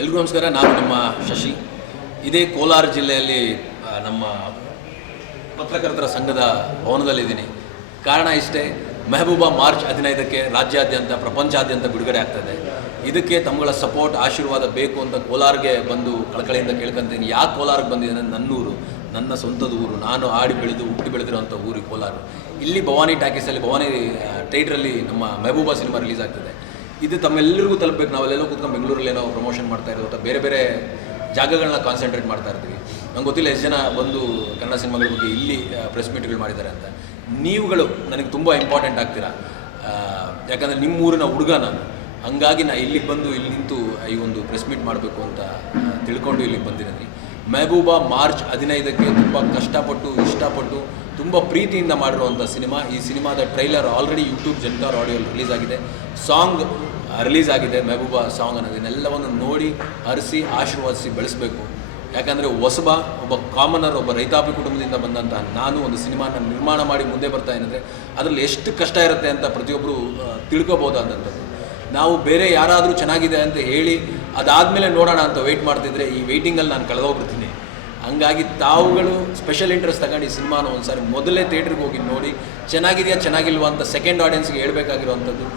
ಎಲ್ರಿಗೂ ನಮಸ್ಕಾರ. ನಾನು ನಿಮ್ಮ ಶಶಿ. ಇದೇ ಕೋಲಾರ ಜಿಲ್ಲೆಯಲ್ಲಿ ನಮ್ಮ ಪತ್ರಕರ್ತರ ಸಂಘದ ಭವನದಲ್ಲಿದ್ದೀನಿ. ಕಾರಣ ಇಷ್ಟೇ, ಮೆಹಬೂಬಾ ಮಾರ್ಚ್ 15ಕ್ಕೆ ರಾಜ್ಯಾದ್ಯಂತ ಪ್ರಪಂಚಾದ್ಯಂತ ಬಿಡುಗಡೆ ಆಗ್ತದೆ. ಇದಕ್ಕೆ ತಮ್ಮಗಳ ಸಪೋರ್ಟ್ ಆಶೀರ್ವಾದ ಬೇಕು ಅಂತ ಕೋಲಾರ್ಗೆ ಬಂದು ಕಳಕಳಿಯಿಂದ ಕೇಳ್ಕೊಂತೀನಿ. ಯಾಕೆ ಕೋಲಾರಕ್ಕೆ ಬಂದಿದ್ದೇನೆ? ನನ್ನೂರು, ನನ್ನ ಸ್ವಂತದ ಊರು. ನಾನು ಆಡಿ ಬೆಳೆದು ಹುಟ್ಟಿ ಬೆಳೆದಿರೋಂಥ ಊರು ಕೋಲಾರ. ಇಲ್ಲಿ ಭವಾನಿ ಟಾಕೀಸಲ್ಲಿ, ಭವಾನಿ ಥಿಯೇಟ್ರಲ್ಲಿ ನಮ್ಮ ಮೆಹಬೂಬಾ ಸಿನಿಮಾ ರಿಲೀಸ್ ಆಗ್ತದೆ. ಇದು ತಮ್ಮೆಲ್ಲರಿಗೂ ತಲುಪಬೇಕು. ನಾವೆಲ್ಲೆಲ್ಲೋ ಕೂತ್ಕೊಂಡು ಬೆಂಗಳೂರಲ್ಲಿ ಏನೋ ಪ್ರಮೋಷನ್ ಮಾಡ್ತಾ ಇರೋದು ಅಥವಾ ಬೇರೆ ಬೇರೆ ಜಾಗಗಳನ್ನ ಕಾನ್ಸಂಟ್ರೇಟ್ ಮಾಡ್ತಾ ಇರ್ತೀವಿ. ನಂಗೆ ಗೊತ್ತಿಲ್ಲ ಎಷ್ಟು ಜನ ಬಂದು ಕನ್ನಡ ಸಿನಿಮಾಗಳ ಬಗ್ಗೆ ಇಲ್ಲಿ ಪ್ರೆಸ್ ಮೀಟ್ಗಳು ಮಾಡಿದ್ದಾರೆ ಅಂತ. ನೀವುಗಳು ನನಗೆ ತುಂಬ ಇಂಪಾರ್ಟೆಂಟ್ ಆಗ್ತೀರಾ. ಯಾಕಂದರೆ ನಿಮ್ಮೂರಿನ ಹುಡುಗ ನಾನು. ಹಂಗಾಗಿ ನಾನು ಇಲ್ಲಿಗೆ ಬಂದು ಇಲ್ಲಿ ನಿಂತು ಈ ಒಂದು ಪ್ರೆಸ್ ಮೀಟ್ ಮಾಡಬೇಕು ಅಂತ ತಿಳ್ಕೊಂಡು ಇಲ್ಲಿಗೆ ಬಂದಿದ್ದೀನಿ. ಮೆಹಬೂಬಾ ಮಾರ್ಚ್ 15ಕ್ಕೆ ತುಂಬ ಕಷ್ಟಪಟ್ಟು ಇಷ್ಟಪಟ್ಟು ತುಂಬ ಪ್ರೀತಿಯಿಂದ ಮಾಡಿರುವಂಥ ಸಿನಿಮಾ. ಈ ಸಿನಿಮಾದ ಟ್ರೈಲರ್ ಆಲ್ರೆಡಿ ಯೂಟ್ಯೂಬ್ ಜನತಾರ್ ಆಡಿಯೋಲ್ಲಿ ರಿಲೀಸ್ ಆಗಿದೆ. ಸಾಂಗ್ ರಿಲೀಸ್ ಆಗಿದೆ, ಮೆಹಬೂಬಾ ಸಾಂಗ್ ಅನ್ನೋದನ್ನೆಲ್ಲವನ್ನು ನೋಡಿ ಹರಿಸಿ ಆಶೀರ್ವಾದಿಸಿ ಬೆಳೆಸಬೇಕು. ಯಾಕಂದರೆ ಹೊಸಬ ಒಬ್ಬ ಕಾಮನರ್, ಒಬ್ಬ ರೈತಾಪಿ ಕುಟುಂಬದಿಂದ ಬಂದಂಥ ನಾನು ಒಂದು ಸಿನಿಮಾನ ನಿರ್ಮಾಣ ಮಾಡಿ ಮುಂದೆ ಬರ್ತಾ ಏನಂದರೆ ಅದರಲ್ಲಿ ಎಷ್ಟು ಕಷ್ಟ ಇರುತ್ತೆ ಅಂತ ಪ್ರತಿಯೊಬ್ಬರು ತಿಳ್ಕೊಬೋದಾದಂಥದ್ದು. ನಾವು ಬೇರೆ ಯಾರಾದರೂ ಚೆನ್ನಾಗಿದೆ ಅಂತ ಹೇಳಿ ಅದಾದಮೇಲೆ ನೋಡೋಣ ಅಂತ ವೆಯ್ಟ್ ಮಾಡ್ತಿದ್ರೆ ಈ ವೆಯ್ಟಿಂಗಲ್ಲಿ ನಾನು ಕಳೆದೋಗ್ಬಿಡ್ತೀನಿ. ಹಂಗಾಗಿ ತಾವುಗಳು ಸ್ಪೆಷಲ್ ಇಂಟ್ರೆಸ್ಟ್ ತಗೊಂಡು ಈ ಸಿನಿಮಾನ ಒಂದು ಸಾರಿ ಮೊದಲೇ ಥಿಯೇಟ್ರಿಗೆ ಹೋಗಿ ನೋಡಿ ಚೆನ್ನಾಗಿದೆಯಾ ಚೆನ್ನಾಗಿಲ್ವಾ ಅಂತ ಸೆಕೆಂಡ್ ಆಡಿಯನ್ಸ್ಗೆ ಹೇಳಬೇಕಾಗಿರುವಂಥದ್ದು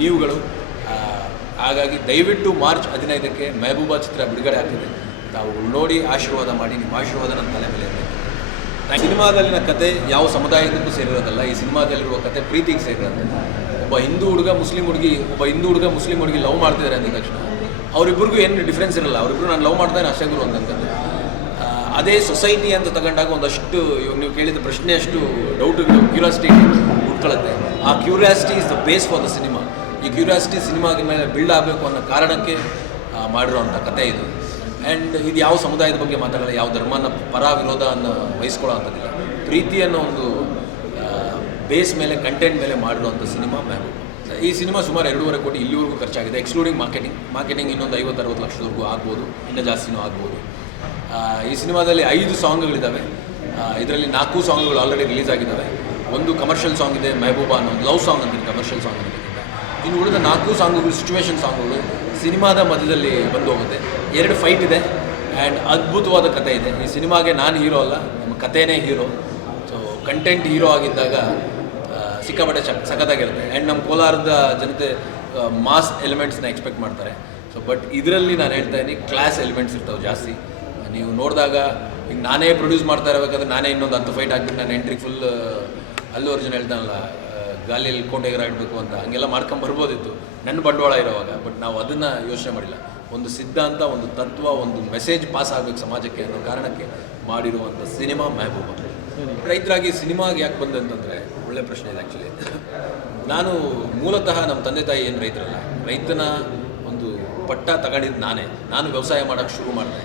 ನೀವುಗಳು. ಹಾಗಾಗಿ ದಯವಿಟ್ಟು ಮಾರ್ಚ್ 15ಕ್ಕೆ ಮೆಹಬೂಬಾ ಚಿತ್ರ ಬಿಡುಗಡೆ ಆಗ್ತಿದೆ. ತಾವುಗಳು ನೋಡಿ ಆಶೀರ್ವಾದ ಮಾಡಿ. ನಿಮ್ಮ ಆಶೀರ್ವಾದ ನನ್ನ ತಲೆ ಮೇಲೆ ಇರಬೇಕು. ಸಿನಿಮಾದಲ್ಲಿನ ಕತೆ ಯಾವ ಸಮುದಾಯದಕ್ಕೂ ಸೇರಿರೋದಲ್ಲ. ಈ ಸಿನಿಮಾದಲ್ಲಿರುವ ಕತೆ ಪ್ರೀತಿಗೆ ಸೇರಿರೋದು. ಒಬ್ಬ ಹಿಂದೂ ಹುಡುಗ ಮುಸ್ಲಿಂ ಹುಡುಗಿ ಲವ್ ಮಾಡ್ತಿದ್ದಾರೆ ಅಂದ ತಕ್ಷಣ ಅವರಿಬ್ಬರಿಗೂ ಏನು ಡಿಫ್ರೆನ್ಸ್ ಇರಲ್ಲ. ಅವರಿಬ್ಬರು ನಾನು ಲವ್ ಮಾಡ್ತಾನೆ ಅಷ್ಟೇ ಗುರು ಅಂತಂತದ್ದು. ಅದೇ ಸೊಸೈಟಿ ಅಂತ ತಗೊಂಡಾಗ ಒಂದಷ್ಟು ಇವಾಗ ನೀವು ಕೇಳಿದ ಪ್ರಶ್ನೆ ಅಷ್ಟು ಡೌಟುಗಳು, ಕ್ಯೂರಿಯಾಸಿಟಿ ಹುಟ್ಕೊಳ್ಳುತ್ತೆ. ಆ curiosity is the base for the cinema. ಈ ಕ್ಯೂರಿಯಾಸಿಟಿ ಸಿನಿಮಾದ ಮೇಲೆ ಬಿಲ್ಡ್ ಆಗಬೇಕು ಅನ್ನೋ ಕಾರಣಕ್ಕೆ ಮಾಡಿರೋವಂಥ ಕತೆ ಇದು. ಆ್ಯಂಡ್ ಇದು ಯಾವ ಸಮುದಾಯದ ಬಗ್ಗೆ ಮಾತಾಡಲ್ಲ, ಯಾವ ಧರ್ಮನ ಪರ ವಿರೋಧ ಅನ್ನೋ ವಹಿಸ್ಕೊಳ್ಳೋ ಅಂಥದ್ದಿಲ್ಲ. ಪ್ರೀತಿ ಅನ್ನೋ ಒಂದು ಬೇಸ್ ಮೇಲೆ, ಕಂಟೆಂಟ್ ಮೇಲೆ ಮಾಡಿರುವಂಥ ಸಿನಿಮಾ ಮೆಹಬೂಬಾ. ಈ ಸಿನಿಮಾ ಸುಮಾರು 2.5 ಕೋಟಿ ಇಲ್ಲಿವರೆಗೂ ಖರ್ಚಾಗಿದೆ, ಎಕ್ಸ್ಕ್ಲೂಡಿಂಗ್ ಮಾರ್ಕೆಟಿಂಗ್ ಇನ್ನೊಂದು 50-60 ಲಕ್ಷದವರೆಗೂ ಆಗ್ಬೋದು, ಇನ್ನೂ ಜಾಸ್ತಿನೂ ಆಗ್ಬೋದು. ಈ ಸಿನಿಮಾದಲ್ಲಿ 5 ಸಾಂಗ್ಗಳಿದ್ದಾವೆ. ಇದರಲ್ಲಿ 4 ಸಾಂಗ್ಗಳು ಆಲ್ರೆಡಿ ರಿಲೀಸ್ ಆಗಿದ್ದಾವೆ. ಒಂದು ಕಮರ್ಷಿಯಲ್ ಸಾಂಗ್ ಇದೆ, ಮೆಹಬೂಬಾ ಅನ್ನೋ ಒಂದು ಲವ್ ಸಾಂಗ್ ಅಂತೀನಿ, ಕಮರ್ಷಿಯಲ್ ಸಾಂಗ್ ಅನ್ನೋದಕ್ಕಿಂತ. ಇನ್ನು ಉಳಿದ 4 ಸಾಂಗ್ಗಳು ಸಿಚುವೇಶನ್ ಸಾಂಗ್ಗಳು ಸಿನಿಮಾದ ಮಧ್ಯದಲ್ಲಿ ಬಂದು ಹೋಗುತ್ತೆ. 2 ಫೈಟ್ ಇದೆ ಆ್ಯಂಡ್ ಅದ್ಭುತವಾದ ಕತೆ ಇದೆ. ಈ ಸಿನಿಮಾಗೆ ನಾನು ಹೀರೋ ಅಲ್ಲ, ನಮ್ಮ ಕಥೆನೇ ಹೀರೋ. ಸೊ ಕಂಟೆಂಟ್ ಹೀರೋ ಆಗಿದ್ದಾಗ ಸಿಕ್ಕಾಪಟ್ಟೆ ಸಖತ್ತಾಗಿರುತ್ತೆ. ಆ್ಯಂಡ್ ನಮ್ಮ ಕೋಲಾರದ ಜನತೆ ಮಾಸ್ ಎಲಿಮೆಂಟ್ಸ್ನ ಎಕ್ಸ್ಪೆಕ್ಟ್ ಮಾಡ್ತಾರೆ. ಸೊ ಬಟ್ ಇದರಲ್ಲಿ ನಾನು ಹೇಳ್ತಾ ಇದ್ದೀನಿ, ಕ್ಲಾಸ್ ಎಲಿಮೆಂಟ್ಸ್ ಇರ್ತಾವೆ ಜಾಸ್ತಿ. ನೀವು ನೋಡಿದಾಗ ಈಗ ನಾನೇ ಪ್ರೊಡ್ಯೂಸ್ ಮಾಡ್ತಾ ಇರಬೇಕಾದ್ರೆ ನಾನೇ ಇನ್ನೊಂದು 10 ಫೈಟ್ ಹಾಕ್ಬಿಟ್ಟು ನಾನು ಎಂಟ್ರಿ ಫುಲ್ ಅಲ್ಲು ಅರ್ಜುನ್ ಹೇಳ್ತಾನಲ್ಲ, ಗಾಲಿಯಲ್ಲಿ ಕೋಟೆ ಎಗರಾಡಬೇಕು ಅಂತ ಹಂಗೆಲ್ಲ ಮಾಡ್ಕೊಂಬರ್ಬೋದಿತ್ತು ನನ್ನ ಬಂಡವಾಳ ಇರೋವಾಗ. ಬಟ್ ನಾವು ಅದನ್ನು ಯೋಚನೆ ಮಾಡಿಲ್ಲ. ಒಂದು ಸಿದ್ಧಾಂತ, ಒಂದು ತತ್ವ, ಒಂದು ಮೆಸೇಜ್ ಪಾಸ್ ಆಗಬೇಕು ಸಮಾಜಕ್ಕೆ ಅನ್ನೋ ಕಾರಣಕ್ಕೆ ಮಾಡಿರುವಂಥ ಸಿನಿಮಾ ಮೆಹಬೂಬಾ. ರೈತರಾಗಿ ಸಿನಿಮಾಗೆ ಯಾಕೆ ಬಂದೆ ಅಂತಂದರೆ ಒಳ್ಳೆ ಪ್ರಶ್ನೆ ಇದೆ. ಆ್ಯಕ್ಚುಲಿ ನಾನು ಮೂಲತಃ ನಮ್ಮ ತಂದೆ ತಾಯಿ ಏನು ರೈತರಲ್ಲ. ರೈತನ ಒಂದು ಪಟ್ಟ ತಗೊಂಡಿದ್ದು ನಾನೇ. ನಾನು ವ್ಯವಸಾಯ ಮಾಡೋಕ್ಕೆ ಶುರು ಮಾಡಿದೆ.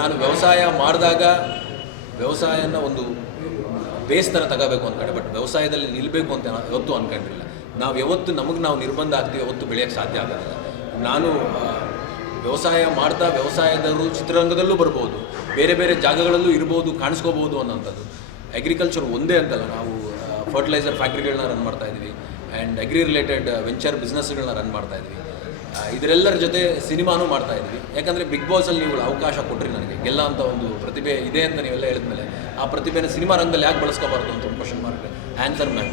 ನಾನು ವ್ಯವಸಾಯ ಮಾಡಿದಾಗ ವ್ಯವಸಾಯನ ಒಂದು ಬೇಸ್ ಥರ ತಗೋಬೇಕು ಅಂದ್ಕೊಂಡೆ. ಬಟ್ ವ್ಯವಸಾಯದಲ್ಲಿ ನಿಲ್ಲಬೇಕು ಅಂತ ಯಾವತ್ತೂ ಅಂದ್ಕೊಂಡಿರಲಿಲ್ಲ. ನಾವು ಯಾವತ್ತು ನಮಗೆ ನಾವು ನಿರ್ಬಂಧ ಆಗ್ತೀವಿ, ಯಾವತ್ತು ಬೆಳೆಯೋಕ್ಕೆ ಸಾಧ್ಯ ಆಗೋದಿಲ್ಲ. ನಾನು ವ್ಯವಸಾಯ ಮಾಡ್ತಾ ವ್ಯವಸಾಯದವರು ಚಿತ್ರರಂಗದಲ್ಲೂ ಬರ್ಬೋದು, ಬೇರೆ ಬೇರೆ ಜಾಗಗಳಲ್ಲೂ ಇರ್ಬೋದು, ಕಾಣಿಸ್ಕೋಬೋದು ಅನ್ನೋಂಥದ್ದು. ಅಗ್ರಿಕಲ್ಚರ್ ಒಂದೇ ಅಂತಲ್ಲ, ನಾವು ಫರ್ಟಿಲೈಸರ್ ಫ್ಯಾಕ್ಟ್ರಿಗಳನ್ನ ರನ್ ಮಾಡ್ತಾಯಿದ್ವಿ ಆ್ಯಂಡ್ ಅಗ್ರಿ ರಿಲೇಟೆಡ್ ವೆಂಚರ್ ಬಿಸ್ನೆಸ್ಗಳನ್ನ ರನ್ ಮಾಡ್ತಾಯಿದ್ವಿ. ಇದರೆಲ್ಲರ ಜೊತೆ ಸಿನಿಮಾನೂ ಮಾಡ್ತಾಯಿದ್ವಿ. ಯಾಕಂದರೆ ಬಿಗ್ ಬಾಸಲ್ಲಿ ನೀವು ಅವಕಾಶ ಕೊಟ್ಟರೆ ನನಗೆ ಗೆಲ್ಲ ಅಂತ ಒಂದು ಪ್ರತಿಭೆ ಇದೆ ಅಂತ ನೀವೆಲ್ಲ ಹೇಳಿದ್ಮೇಲೆ ಆ ಪ್ರತಿಭೆನ ಸಿನಿಮಾ ರಂಗದಲ್ಲಿ ಯಾಕೆ ಬಳಸ್ಕೋಬಾರ್ದು ಅಂತ ಒಂದು ಕ್ವಶನ್ ಮಾರ್ಕ್. Answer ma'am